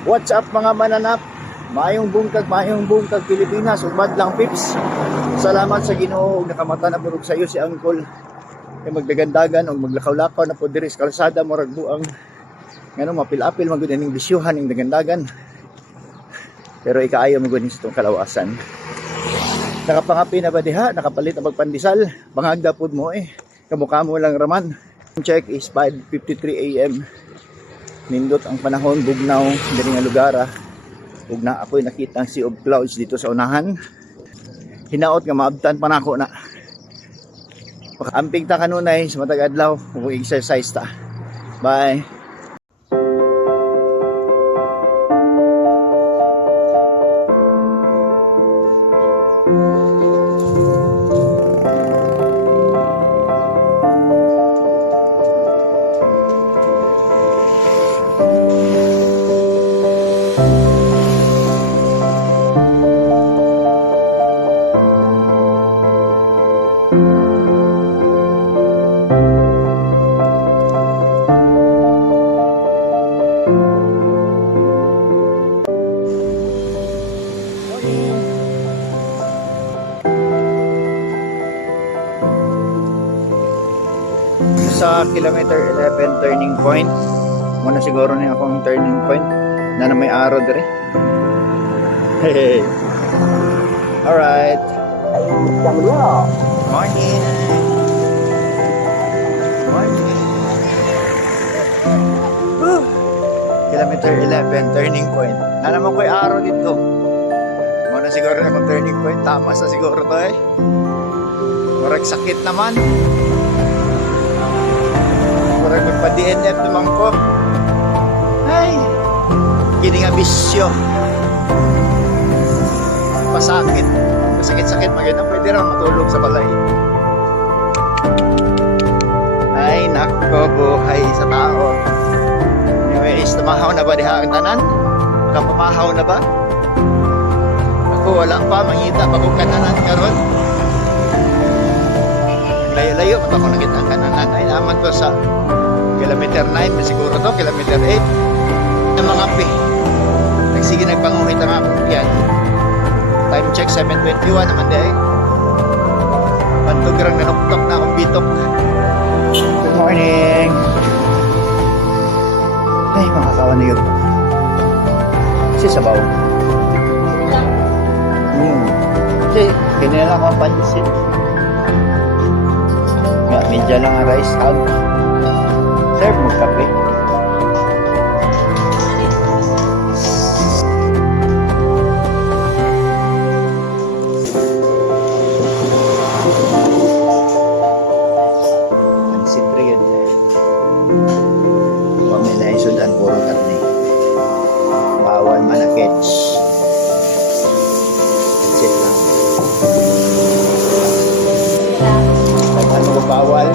What's up mga mananap? Mayong bungkag, mayong bungkag Pilipinas, umad lang pips. Salamat sa Ginoo ug nakamata na burog sa iyo si Angkol. Kay magdagandagan o maglakaw-lakaw na po diri sa kalsada mo ragbuang ngano mapil-apil magud ning bisyuhan ning dagandagan. Pero ikaayo mo gud sa kalawasan. Nakapangapi na ba diha? Nakapalit na pagpandisal? Bangagda pud mo eh. Kamukha mo lang raman. Check is 5.53 a.m. Nindot ang panahon, bugnaw, dali nga lugar. Ug na ako'y nakita ang sea of clouds dito sa unahan. Hinaot nga maabtan pa nako na. Pakamping ta kanunay sa matag adlaw ug exercise ta. Bye. Sa kilometer 11 turning point. Muna siguro na akong turning point na na may araw dire. Hey alright. Morning. Morning. Whew. kilometer 11 turning point. Na naman ko'y araw dito. Muna siguro na akong turning point. Tama sa siguro to eh. Murag sakit naman bisyo. Pasakit. Masakit-sakit maganda. Pwede raw matulog sa balay. Ay, nako, buhay sa tao. Anyways, tumahaw na ba diha ang tanan? Kapamahaw na ba? Ako, wala pa. Mangita pa kong kananan karon layo-layo pa ako nakita ang kananan ay naman to sa kilometer 9 siguro to kilometer 8 ng mga pi nagsige nagpanguhit ang akong yan. Time check 7.21 naman di ay. Pantugrang nanuktok na akong bitok. Good morning. Ay makakawa na yun. Si Sabaw. Hmm. Kasi kinila ko ang pansit nga, medya lang ang rice hog. Serve mo kape. Pansit rin. Pamila isudan puro karne. Bawal manakets. Pansit lang. Ano ko bawal?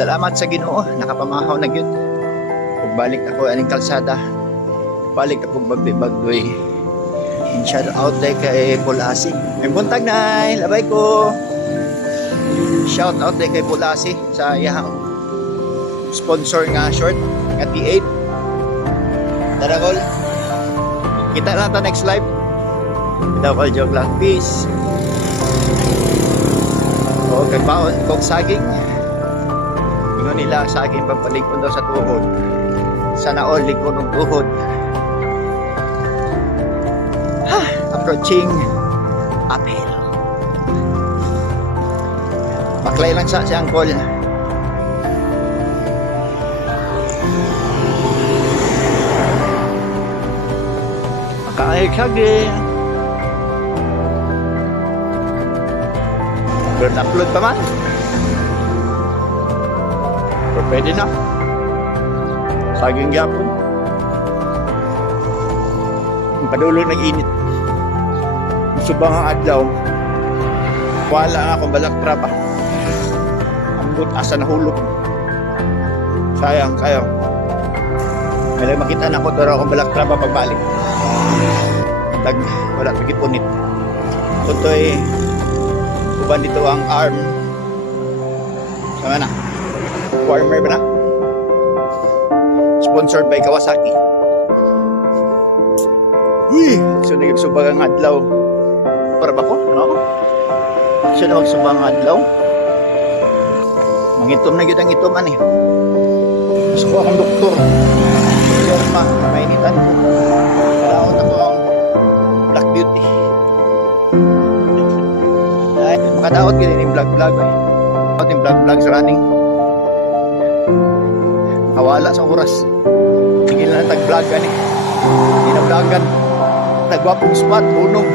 Salamat sa Ginoo, nakapamahaw na gyud. Ug balik ako aning kalsada. Balik ako bagbi-bagdoy. And shout out day kay Pulasi. May buntag na, labay ko. Shout out day kay Pulasi sa iyang sponsor nga short nga T8. Daragol. Kita lang ta next live. Double joke lang. Peace. O, kay baon, kog saging. Ingon nila sa akin pagpalikod daw sa tuhod. Sana all likod ng tuhod. Ha, approaching uphill. Maklay lang sa si Angkol. Makaayag din. Burn upload pa man. Pwede na. Saging yapon. Ang padulo nag-init. Subang ang adlaw. Wala nga akong balak trapa. Ang but asa nahulog. Sayang kayo. May makita na ko pero akong balak trapa pagbalik. Tag, wala pagipunit. Ito ay uban dito ang arm. Sama na. Warmer ba na? Sponsored by Kawasaki. Uy! So nagsubag ang adlaw. Para ba ko? No? So nagsubag ang adlaw. Mangitom na gitang itom ani. Gusto ko akong doktor. Sir pa, mainitan ko. Kailangan ako ang Black Beauty. Ay, makadaot gini ni vlog vlog eh. Daot yung vlog vlog sa running. Makawala sa oras. Sige na tag vlog gani. Hindi na vlogan. Tagwapong spot, bunog.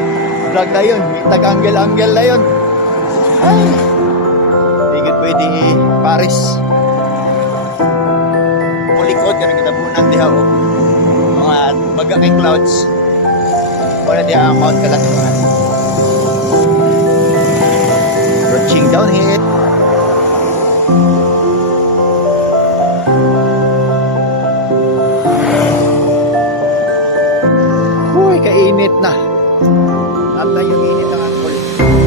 Vlog na yun. Tag-angle-angle na yun. Ay. Hindi pwede Paris. Mulikod ka ng kitabunan diha o. Mga baga kay clouds. Wala diha ang Mount Kalatuan. Approaching down here. Uy, kainit na. At yung init ng angkol.